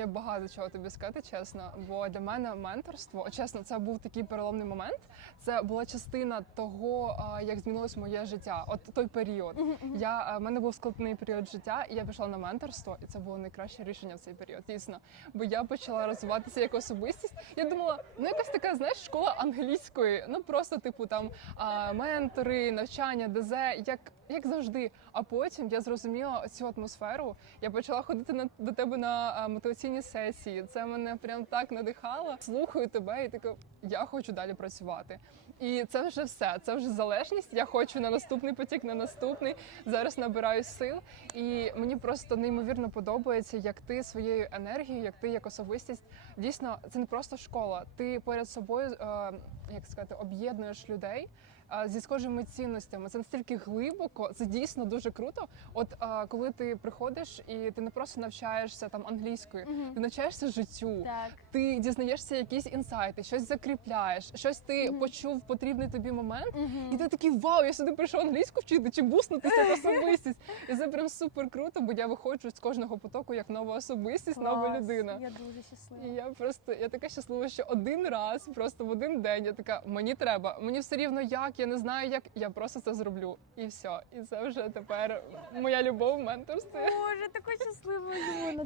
є багато чого тобі сказати, чесно. Бо для мене менторство, чесно, це був такий переломний момент. Це була частина того, як змінилось моє життя. От той період. Я в мене був складний період життя, і я пішла на менторство, і це було найкраще рішення в цей період. Дійсно, бо я почала розвиватися як особистість. Я думала, ну якась така, знаєш, школа англійської, ну просто типу там ментори, навчання, ДЗ, як. Як завжди, а потім я зрозуміла цю атмосферу. Я почала ходити на до тебе на мотиваційні сесії. Це мене прям так надихало. Слухаю тебе, і така я хочу далі працювати. І це вже все. Це вже залежність. Я хочу на наступний потік, на наступний. Зараз набираю сил, і мені просто неймовірно подобається, як ти своєю енергією, як ти як особистість. Дійсно, це не просто школа. Ти поряд собою, е, як сказати, об'єднуєш людей. Зі схожими цінностями це настільки глибоко, це дійсно дуже круто. От коли ти приходиш і ти не просто навчаєшся там англійською, угу. ти навчаєшся життю. Так. Ти дізнаєшся якісь інсайти, щось закріпляєш, щось ти угу. почув потрібний тобі момент, угу. і ти такий вау, я сюди прийшов англійську вчити чи буснутися як особистість. Прям супер круто, бо я виходжу з кожного потоку як нова особистість, нова людина. Я дуже щаслива. І я просто я така щаслива, що один раз, просто в один день, я така, мені треба, мені все рівно як, я не знаю як, я просто це зроблю. І все. І це вже тепер моя любов в менторстві. Боже, така щаслива Юна.